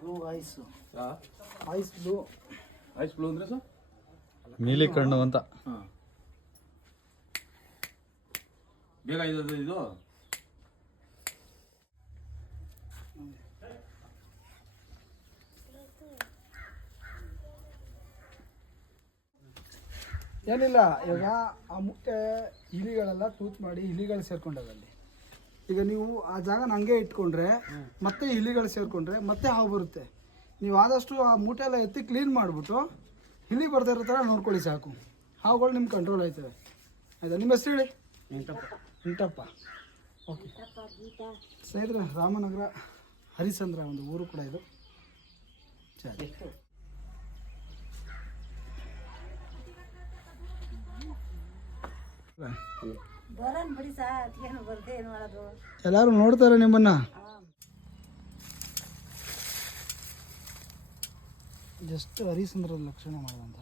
Blue eyes ice blue ಅಂದ್ರೆ sir ನೀಲಿ ಕಣ್ಣು ಅಂತ. ಹಾಂ ಬೇಗ ಇದು ಇದು ಏನಿಲ್ಲ. ಇವಾಗ ಆ ಮುಟ್ಟೆ ಇಲಿಗಳೆಲ್ಲ ತೂತ್ ಮಾಡಿ ಇಲಿಗಳು ಸೇರ್ಕೊಂಡದಲ್ಲಿ. ಈಗ ನೀವು ಆ ಜಾಗನ ಹಂಗೆ ಇಟ್ಕೊಂಡ್ರೆ ಮತ್ತೆ ಇಲಿಗಳು ಸೇರ್ಕೊಂಡ್ರೆ ಮತ್ತೆ ಹಾವು ಬರುತ್ತೆ. ನೀವು ಆದಷ್ಟು ಆ ಮೂಟೆ ಎಲ್ಲ ಎತ್ತಿ ಕ್ಲೀನ್ ಮಾಡಿಬಿಟ್ಟು ಇಲಿ ಬರ್ತಾ ಇರೋ ಥರ ನೋಡ್ಕೊಳ್ಳಿ ಸಾಕು. ಹಾವುಗಳು ನಿಮ್ಮ ಕಂಟ್ರೋಲ್ ಆಯ್ತವೆ. ಆಯಿತಾ? ನಿಮ್ಮ ಹೆಸರು ಹೇಳಿ. ವೆಂಕಟಪ್ಪ. ಓಕೆ ಸ್ನೇಹಿತರೆ, ರಾಮನಗರ ಹರಿಸಂದ್ರ ಒಂದು ಊರು ಕೂಡ ಇದು. ಸರಿ, ಎಲ್ಲರೂ ನೋಡ್ತಾರೆ ನಿಮ್ಮನ್ನ. ಜಸ್ಟ್ ಹರಿಸಂದ್ರದ ಲಕ್ಷಣ ಮಾಡಿದಂಥ